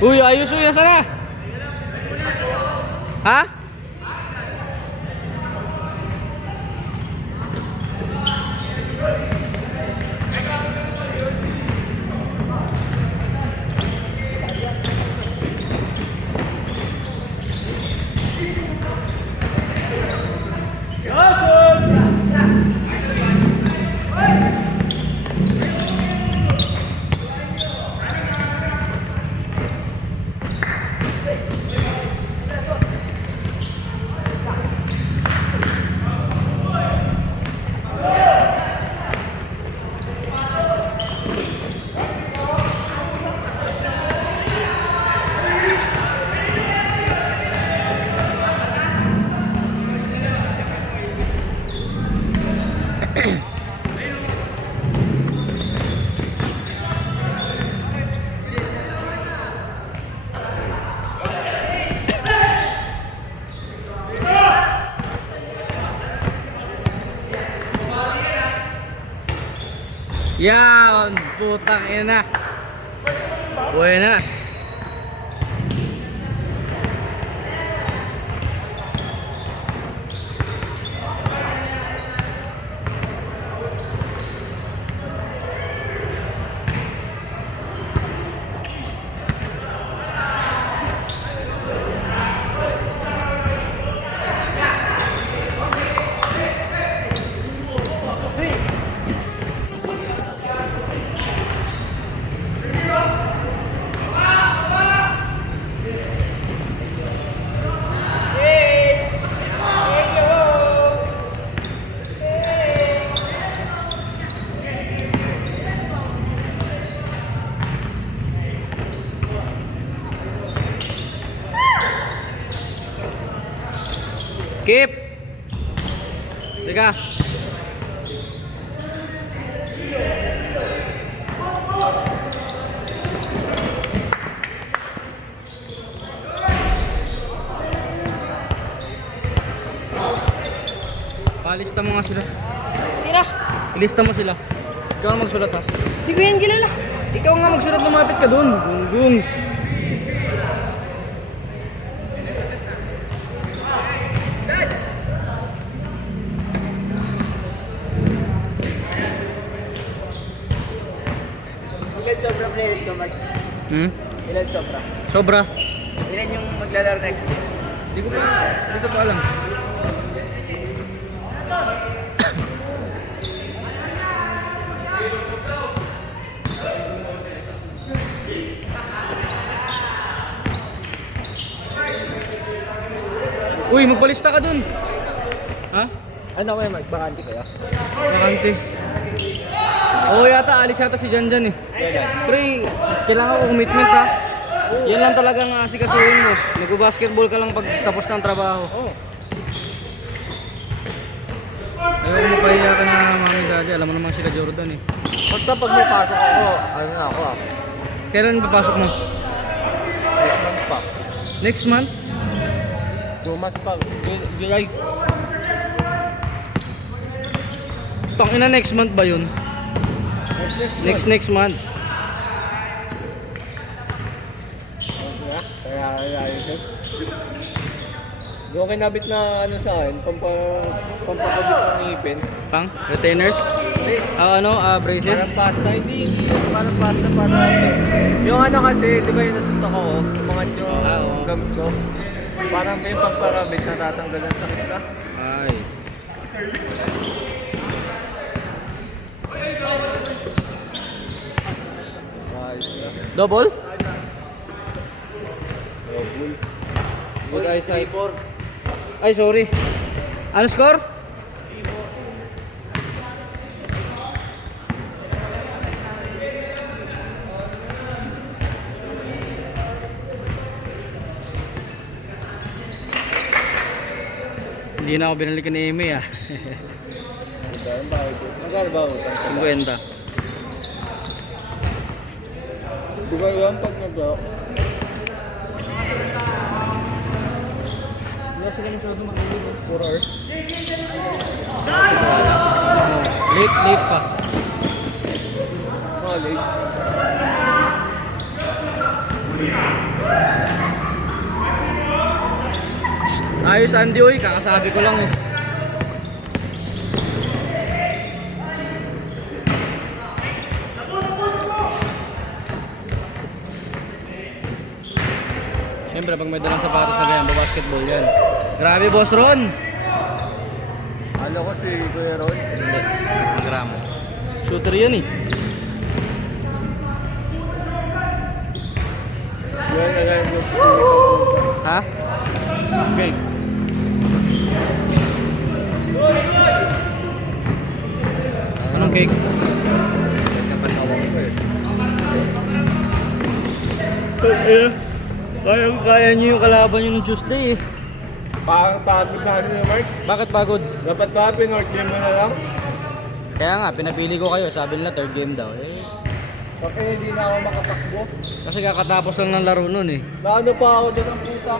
Uy, ayos uy, nasa na? Ha? Yan, putang ina. Buenas. Keep. Teka. Palista mo nga sila. Sino? Ilista mo sila. Ikaw ang magsulat ha. Di ko yan kilala. Ikaw nga magsulat, lumapit ka dun. Gung. Ilan sobra players ko, Mark? Ilan sobra? Sobra. Ilan yung maglalaro next year? Hindi ko pa alam. Uy, magpalista ka dun. Ha? Ano kayo, Mark? Bakante kayo? Bakante. Oo yata, alis yata si Janjan eh. Pre, kailangan ko commitment ha. Yan lang talagang asikasuhin mo. Nag-basketball ka lang pag tapos ng trabaho. Oo. Ayaw mo pahiya ka na mami daddy. Alam mo naman si ka Jordan eh. Basta pag may pasok ako, ano na ako ah. Kailan papasok mo? Next month pa. Next month? 2 months pa. July. Tangina next month ba yun? Next month. Kaya yun siya. Doon kinabit na ano sa akin, pampakabit ng ngipin. Pang? Retainers? Braces? Parang pasta, hindi parang pasta para yung ano kasi, di ba yung nasunta ko, umangat yung gums ko. Parang may pampakabit na tatanggalan sa kita. Ay. Ayos na. Double? Double. Good eyesight. Ay, sorry. Ano score? Hindi na ako binalikan ni Amy ah. Magkano ba utang? 50. Di ba yan pag nag-dock? Wala sila masyado makaligo. 4 hours. Late pa. Late. Ayos Andy, oy, kakasabi ko lang eh. Siyempre pag may dalang sapatos na ganyan, basketball yan. Grabe boss Ron! Ano ko si Kuya Ron? Hindi, ang gramo. Shooter yan eh. Ha? Okay. Anong cake? Kaya nyo yung kalaban nyo ng Tuesday eh. Pagod na ni Mark. Bakit pagod? Dapat ba pinort game mo na lang? Kaya nga, pinapili ko kayo. Sabi nila third game daw. Kasi hindi na ako makatakbo. Kasi kakatapos lang ng laro nun eh. Naano pa ako doon ang puta.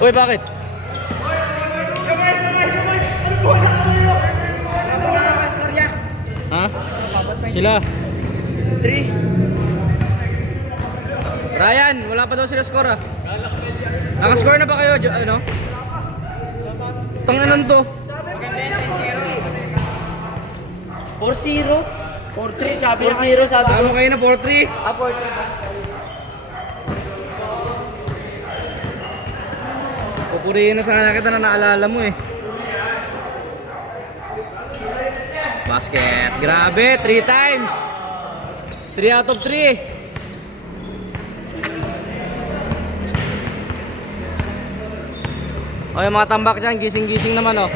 Uy, bakit? Ha? Sila? 3. Ryan, wala pa daw sila score ah. Nakascore na ba kayo? Ano? Tanganan to. 4-0? 4-3 sabi niya. 4-0 sabi ko. Tama kayo na 4-3. Ah, 4-3 ba? Pupurihin na sana kita na naalala mo eh. Basket. Grabe, 3 times. 3 out of 3. O yung mga tambak dyan, gising-gising naman oh.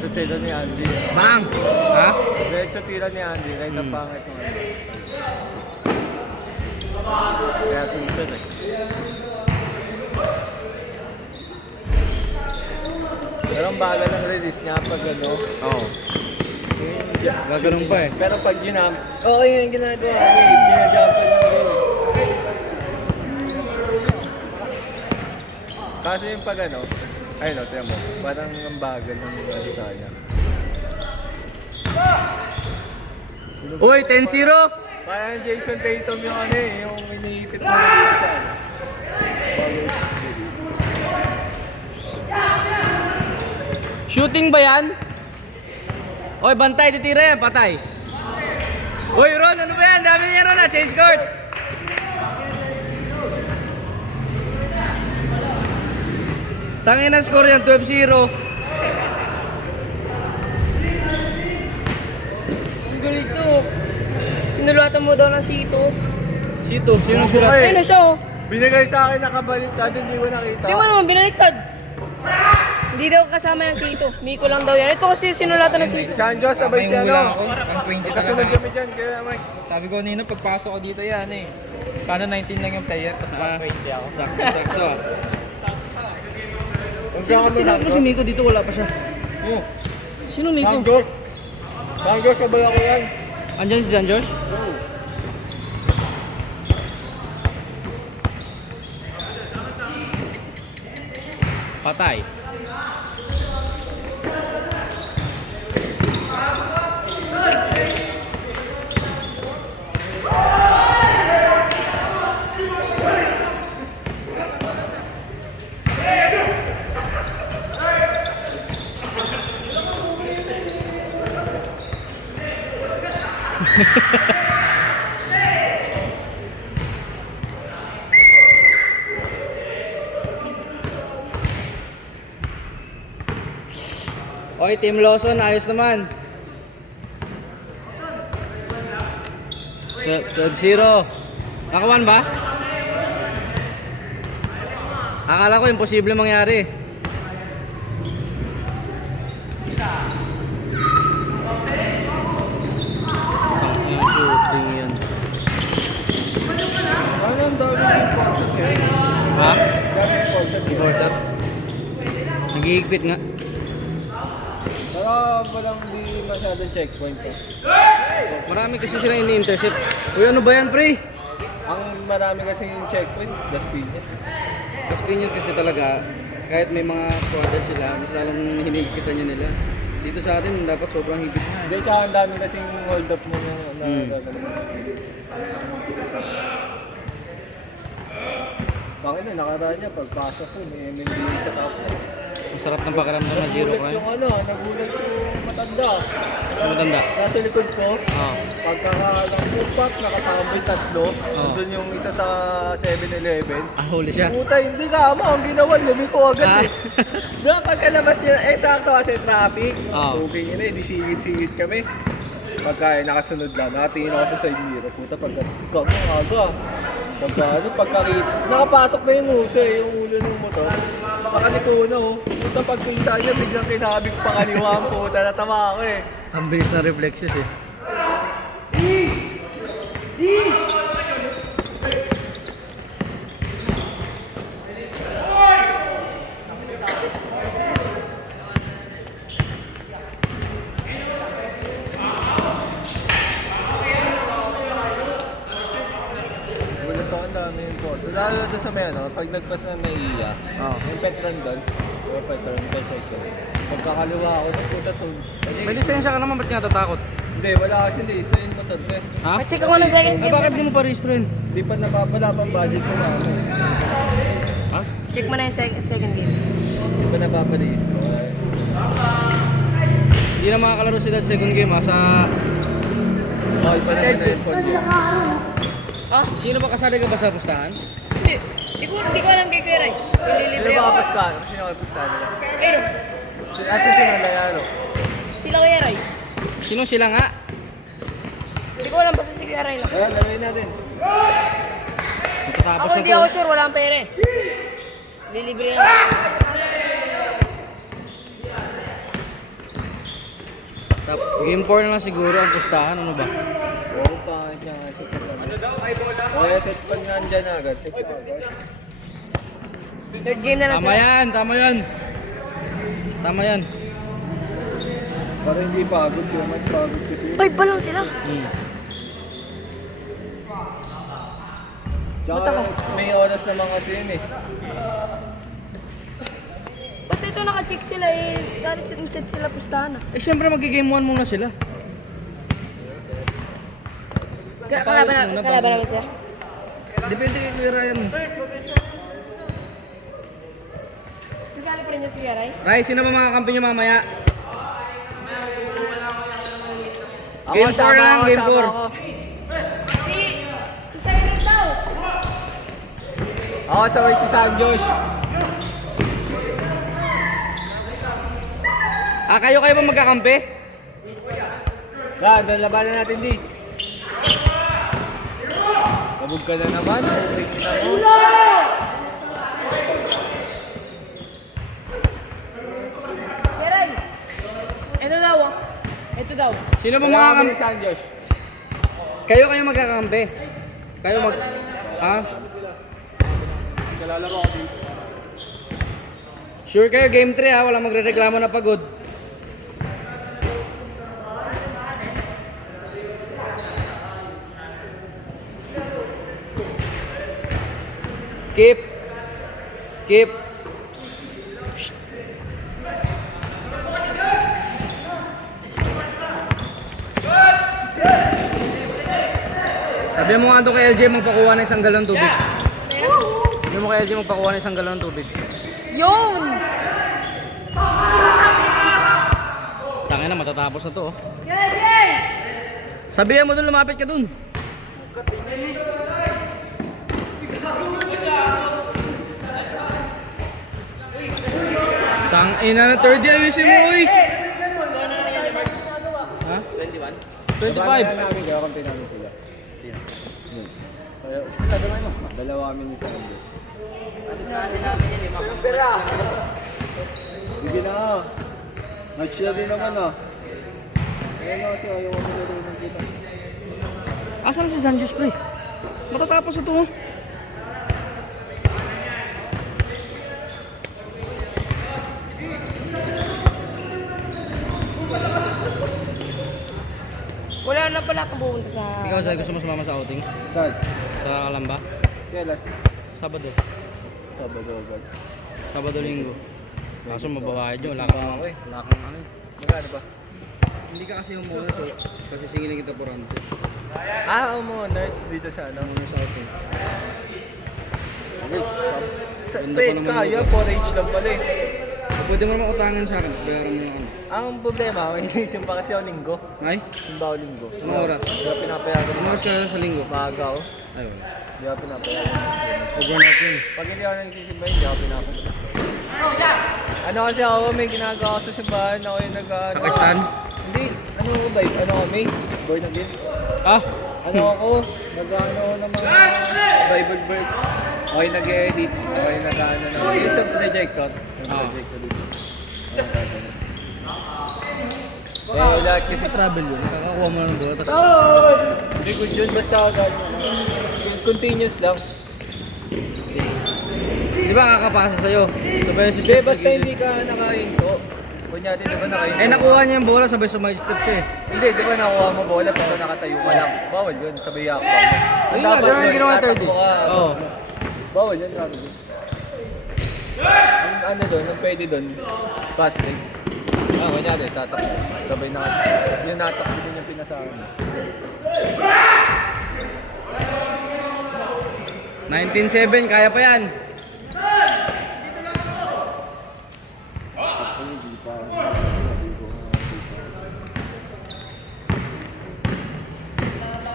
Diretso tira ni Andy. Bang! Ha? Diretso tira ni Andy. Kahit ang pangit ng Andy. Kaya sunod eh. Pero ang bagal ng release niya pag ano. Oo. Gaganon pa eh. Pero pag ginam, okay yung ginagawa niya eh. Ginajumpan niya rin. Kasi yung pag ano, ay no, tiyan mo, parang ang bagal ng ano sa kanya. Uy, 10-0! Parang Jason Tatum yung ano eh, yung iniipit mo na dito siya. Shooting ba yan? Oy, bantay, titira yan, patay. Uy, Ron, ano ba yan? Dami niya Ron ah, change court. Tangin ang score yan, 12-0. Ang galit to. Sinulatan mo daw ng sito. Sito, sino Ay. sulat? Ayun na siya oh. Binigay sa akin nakabaliktad, hindi ko nakita. Di mo naman binaliktad. Hindi daw kasama yung sito. Miko lang daw yan. Ito kasi sinulatan ng sito. Sanjo, sabay si ano. 120 Kasunod kami dyan, kaya Mike. Sabi ko nino pagpasok ko dito yan eh. Sana 19 lang yung player, tapos 120 ako. Sakto. Sino Sino mo si Miko dito? Wala pa siya. Oh, Sino Miko? Sanjo. Sanjo, sabay ako yan. Andyan si Jan Josh? Patay. Oy, Team Lawson, ayos naman. 12-0. Nakawan ba? Akala ko imposible mangyari. Ang shooting yan. Ano ang dami ng concept eh? Ha? Dami ng concept eh. Before shot? Nag-iigpit nga. Pero walang di masyadong checkpoint eh. Marami kasi silang ini-intercept. Uy, ano ba yan, pre? Ang marami kasi yung checkpoint, Las Piñas. Las Piñas kasi talaga, kahit may mga squatter sila, mas lalong hinigitan nyo nila. Dito sa atin, dapat sobrang higit na. Hindi, tsaka ang dami kasing hold up mo na gagawin. Bakit na, nakaraan niya, pagpasok ko, may MLB sa top na. Ang sarap ng pakiramdam na zero Nagulat crime. yung nagulat yung matanda. Ano matanda? Nasa likod ko, Oo. pagkakalampupak, nakatamboy tatlo. Doon yung isa sa 7-Eleven. Ah, huli siya. Puta, hindi ka mo. Ang ginawa, lumiko agad eh. Doon pagkalabas niya, sakto kasi traffic. Oo. Tubig niya na, hindi singit-singit kami. Pagka nakasunod lang, nakatingin ako sa side mirror. Puta, aga. Pagkakita, nakapasok na yung uso eh, yung ulo ng motor. Nakaliko na oh. Puta, pagkita niya, biglang kinabig pa kaliwa ang puta. Natama ako eh. Ang bilis na reflexes eh. Gulat ako, ang dami yung po. So lalo doon sa may pag nagpas na may iya, Oo. yung Petron doon, yung Petron bicycle. Pagkakaliwa ako, puta to. May lisensya ka naman, ba't nga tatakot? Hindi, wala kasi hindi. Isa yung motor ko eh. Ha? Check ako ng second Ay, game. bakit di mo pa registruin? Hindi pa napapala pang budget ko mama. Ha? Check mo na yung second game. Hindi pa napapalis. Hindi na makakalaro sila sa second game ha, sa... Okay pa naman na yung phone yun. Ah, Sino ba kasali ka ba sa pustahan? hindi ko alam kay Kuya Ray. Nililibre ako. pustahan? Sino ka pustahan nila? Ayun, Asan sino ang layano? sila Kuya Ray. Sino sila nga? Hindi ko alam, basta si Kuya Ray lang. Ayan, laruin natin. Matatapos Ako na hindi to. ako sure, wala akong pere. Lilibre lang ako. Game 4 na lang siguro ang pustahan, ano ba? Oo, pangit niya nga set pa. Ano daw? Ay, bola ko? Kaya set pa nga dyan agad. Set pa agad. Third game na lang Tama sila. yan, tama yan. Tama yan. Para hindi pagod yun. Mas pagod kasi. 5 pa lang sila. Tsaka may oras naman kasi yun eh. Ba't ito naka-check sila eh? Dahil set sila pustahan ah. Eh syempre mag-game 1 muna sila. Kalaban naman sila. Depende kay Kuya Ryan. Sasali pa rin niya si Kuya Ray? Ray, sino ba mga kampi nyo mamaya? Game 4 lang, game 4. Si Simon daw. Ako sabay si San Josh. Ah, kayo ba magkakampi? Yan, labanan natin di. Kabog ka na naman. Okay, kita mo. Kuya Ray. Ito daw oh. Ito daw. Sino ba Wala mga kami kampi? ni San Josh. Kayo magkakampi. Kayo mag... Ha? Kalalaro ako dito. Sure kayo, game 3 ha? Walang magre-reklamo na pagod. Keep. Keep. Shh. Sabi mo nga doon kay LJ magpakuha ng isang galon tubig. Sabi mo kay LJ magpakuha ng isang galon tubig. Yun! Tangin na, matatapos na to oh. Kuya Jay! Sabihan mo doon, lumapit ka doon. Tangina na third year ayusin mo uy. Ha? 21? 25. namin, kaya kampi namin sila. Kaya sila naman mo. Dalawa kami ni San Josh. Sige na. Match na din naman ah. Kaya na kasi ayaw kami na kita. Asan na si Sanjus pre? Matatapos na to oh. Wala na pala akong pupunta sa... Ikaw, Zay, gusto mo sumama sa outing? Saan? Sa Kalamba? Kailan? Sabado. Sabado agad. Sabado linggo. Kaso mababayad yun. Wala Isip kang, ako eh. wala kang ano. Magkano ba? Hindi ka kasi umuuna so kasi singilin kita porante. Nurse dito sa ano? Sa atin. Sa Ganda pet, pa naman kaya, dito. 4H lang pala eh. Pwede mo naman utangan sa akin, tapos bayaran mo yung ano. Ang problema, may simba kasi ako linggo. Ay? Simba ako linggo. Anong oras? Hindi ako pinapayagan. Anong oras ka sa linggo? Maaga ako. Ay, wala. Hindi ako pinapayagan. Overnight yun. Pag hindi ako nagsisimba, hindi ako pinapayagan. Ano kasi ako, may ginagawa ko sa simbahan. Ako yung Sa Kristan? Hindi. Ano ko ba? Ano ako, may? Born again? Ah! Ano ako? Nag-ano ng mga Bible verse. Ako yung nag-edit. Ako yung nag-ano ng... Yung sa projector. Yung Ah. projector dito. Eh, lahat kasi Sa travel yun, nakakakuha mo ng bola, tapos hindi good yun. Basta gano'n. Continuous lang. di ba kakapasa sa'yo? Sabay yung Hindi, step basta hindi ka nakahinto. Kunyari, di ba nakahinto? Eh nakuha niya yung bola, sabay sumay steps eh. Hindi, di ba nakuha mo bola pero nakatayo ka lang. Bawal yun, sabay yakwa mo. Ayun nga, ganun yung ginawa tatakbo 30. ka. Oo. Bawal yun, grabe yun. Ang ano doon, ang pwede doon, pass break. Kunyari, tatakbo. Sabay na, yung natakbo din yung pinasahan mo. 19-7, kaya pa yan.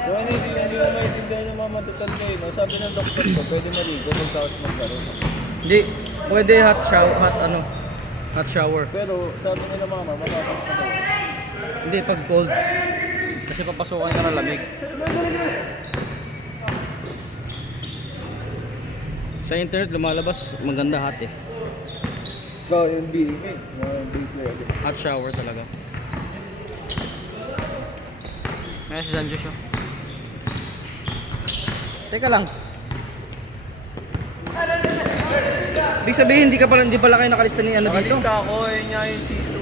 So, ano yung hindi mo maintindihan yung mga matutal ko yun. Sabi ng doktor ko, pwede maligo, magtawas maglaro. Hindi, pwede hot shower. Pero sabi nila mama, matapos pa daw. Hindi, pag cold. Kasi papasukan ka ng lamig. Sa internet lumalabas, maganda hot eh. So, yung NBA eh. Yung NBA player. Hot shower talaga. Kaya si Sancho siya. Teka lang. Ibig sabihin, hindi pala kayo nakalista ni ano dito? Nakalista ako, yun nga yung C2.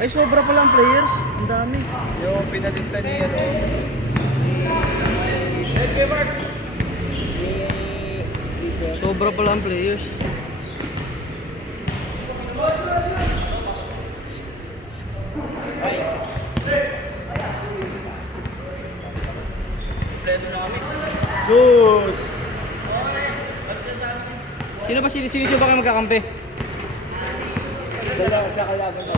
Ay, sobra pala ang players. Ang dami. Yung pinalista ni ano. Sobra pala ang players. Sus! Sino ba sinisyo ba kayo magkakampi? Sa kalaban na.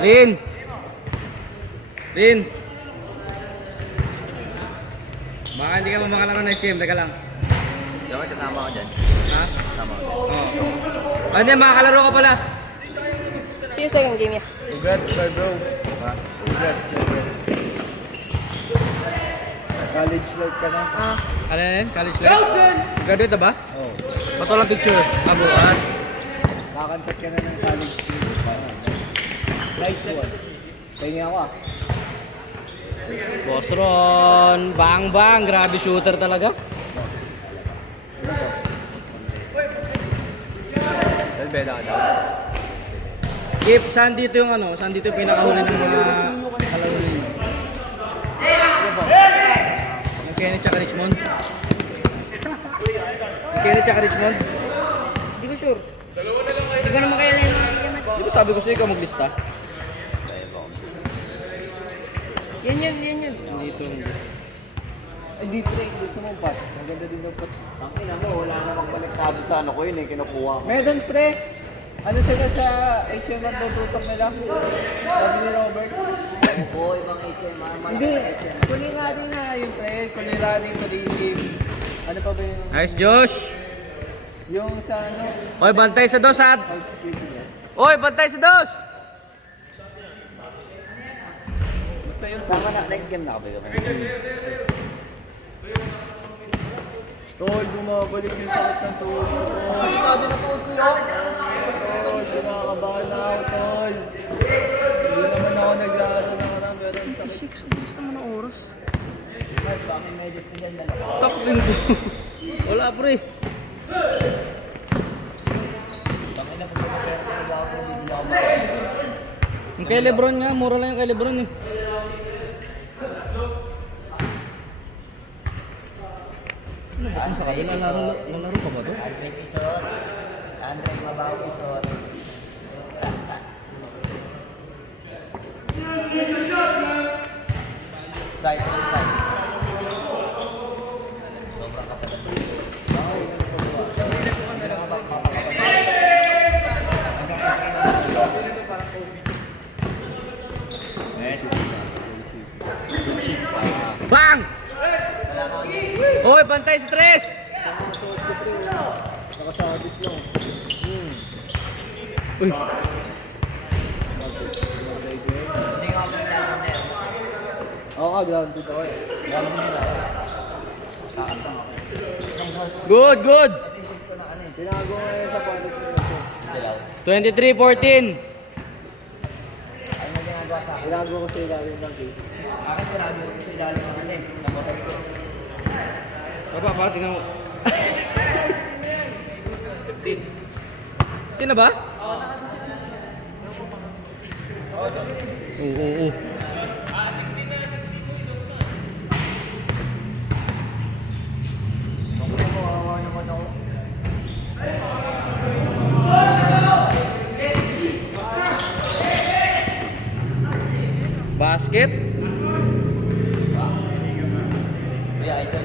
Rin! Rin! Baka hindi ka mamakalaro na SM, teka lang. Dapat kasama ka dyan. Ha? Kasama ka. Oo. Ano yan, makakalaro ka pala. See you second game niya. Congrats, my bro. Ha? Congrats, my bro. College life ka na. Ano yan? College life? Graduate na ba? Oo. Ba't walang picture? Bukas. Kakantat ka na ng college life. Nice one. Tingin ako ah. Boss Ron, bang bang, grabe shooter talaga. Saan bela ka daw? Kip, saan dito yung ano? Saan dito yung pinakahuli ng mga kalahuli niyo? Yung Kenneth tsaka Richmond? Yung Kenneth tsaka Richmond? Hindi ko sure. Hindi ko naman kaya yaman. Di ba sabi ko sa'yo ikaw maglista? Yan yun. Dito. Ay, dito rin. Gusto mo pat. Maganda din daw pat. Ang ina mo, wala namang baliktado sa ano ko yun eh. Kinukuha ko. Meron pre. Ano sila sa HMR tututok nila? Sabi ni Robert. Oo, ibang HMR, Hindi. malaki HMR. Kulirani na yung pre. Kulirani, kulisim. Ano pa ba yung... Nice, Josh! Yung sa ano? Oy, bantay sa dos, ha? Housekeeping niya. Oy, bantay sa dos! Basta yun sa... Saan ka na? Next game na kapag kami. Tol, bumabalik yung sakit ng tuhod ko. Sakado na tuhod ko yun. Tol, kinakabahan na ako, tol. Hindi naman ako nag-aaral na karang pero ang sakit. 6, bilis naman ang oras. Mark, baka may medyas na dyan, dalawa. Takpin ko. Wala, pre. Baka na pag pero talaga ako, bibili ako. Yung kay Lebron nga, mura lang yung kay Lebron eh. Sa kanila, laro ka ba to? Andre Pisot. Andre Mabaw Pisot. Side. Sobrang kapatid. Bang! Oy, pantay stress! Nakasabit lang. Uy, Hindi nga ako naglalaro. Oo, grounded ako eh. Ganda nila. Takas lang ako. Itong sauce. good, good! Ito yung sauce ko na ano eh. Tinago ngayon sa palit ko. Dalaw. 23-14. Ano na ginagawa sa akin? Tinago ko sa ilalim ng case. Akin grabe ko sa ilalim ng ano eh. Ng motor ko. Baba pa, tingnan mo. Tingnan ba? Oo. Kawawa naman ako. Basket? Kuya, idol.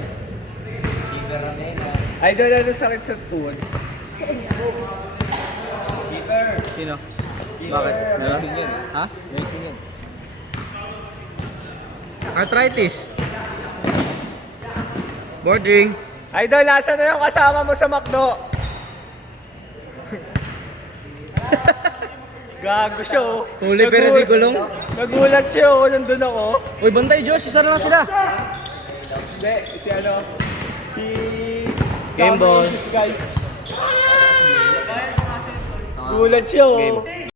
Keeper na mega. Idol na sakit sa tuwan. Keeper. Sino? Bakit? Nursing yan. Ha? Nursing yan. Arthritis. Boarding. Idol, nasa na yung kasama mo sa McDo? Gago siya oh. Huli pero di gulong. Nagulat siya oh, nandun ako. Uy, bantay Diyos, isa na lang sila. Hindi, si ano, si... Game ball. Guys. Gulat siya oh. Game.